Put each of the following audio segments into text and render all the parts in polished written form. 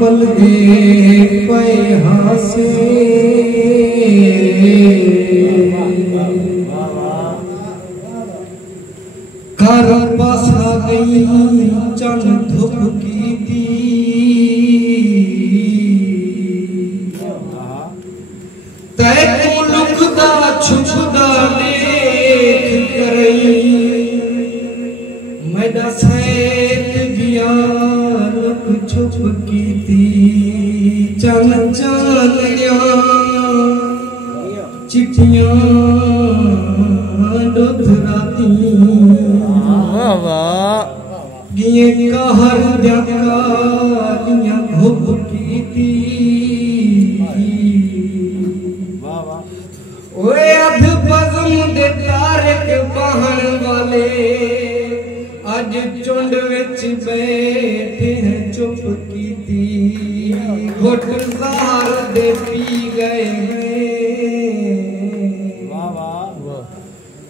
पल एक पैहा से घर बसा गई चन धुप की दी तै को लुकदा छुपदा देख करई मैडा सैत गया लुक छुप की दी चन चानिया चिट्ठियां डुधराती गिये कहर दिया घुप की थी ओए अध बज़म दे तारक बहन वाले अज चुंड विच बैठे हैं चुप की थी घुट ज़हर दे पी गए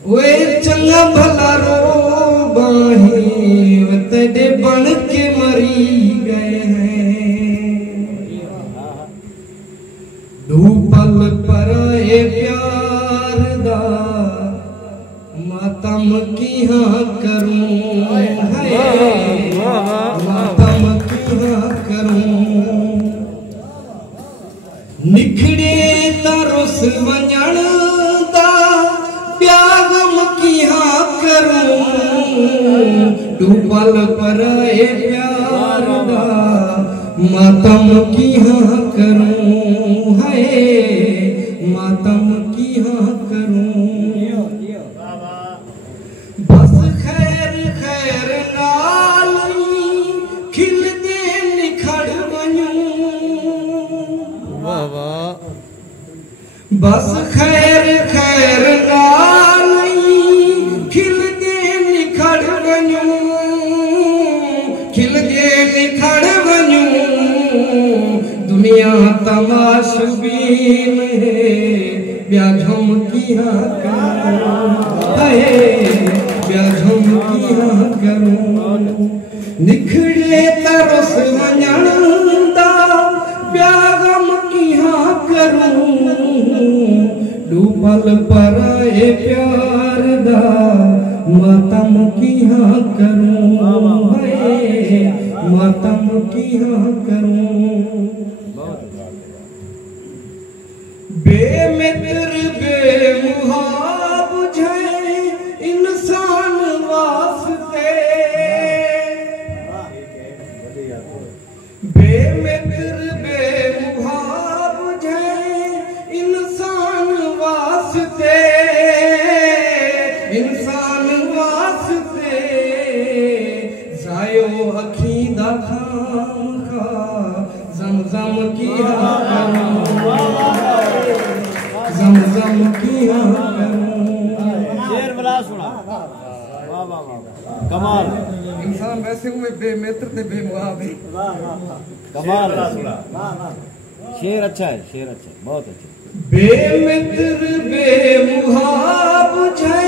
ओए चंगा भला रो बाही तेरे बन के मरी गए हैं दू पल पर प्यार दा मातम की हाँ करूं मातम की हाँ करूं निखड़े तरुस वंजण दा प्यागम की हाँ करूं डूबल पर प्यार दा मातम की हाँ करूं है मातम की हाँ करूं बस खैर खैर नाल खिल दे निखड़ वञूं बस खैर खैर नाल खिल दे निखड़ वञूं खिल दे निखड़ वञूं दुनिया तमाशबीन है ब्या झुमकियां करूं ब्या झुमकियां करूं निखड़े तरस वञण दा ब्या गमकियां करूं डूबल पर प्यार दा मातम कियां करूं मातम कियां करूं बेमित्र बेमुहा बुझे इंसान वास्ते बेमित्र बेमुहा बुझे इंसान वास्ते जायो अखी दा खां ज़म किया करूं ज़म किया करूं शेर बला सुना वाह वाह वाह कमाल इंसान वैसे हुए बेमित्र ते बेमुहाब है कमाल शेर अच्छा है बहुत अच्छा बेमित्र बेमुहाब बुझे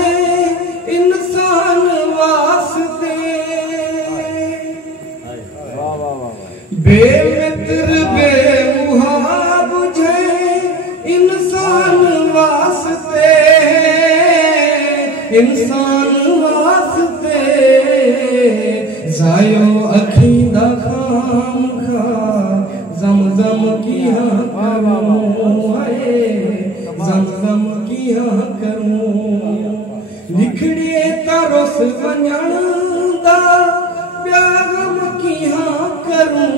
इंसान वास्ते बेमित्र बेमुहाब बुझे इंसान वास्ते जायो अखी दा खाम खा ज़म किया करूं ज़म किया करूं निखड़े तरस वञण दा प्यागम किया करूं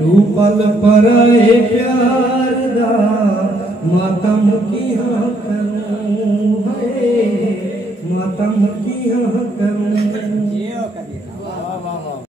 डूबल पर प्यार दा मातम किया करूं मातम किया करूं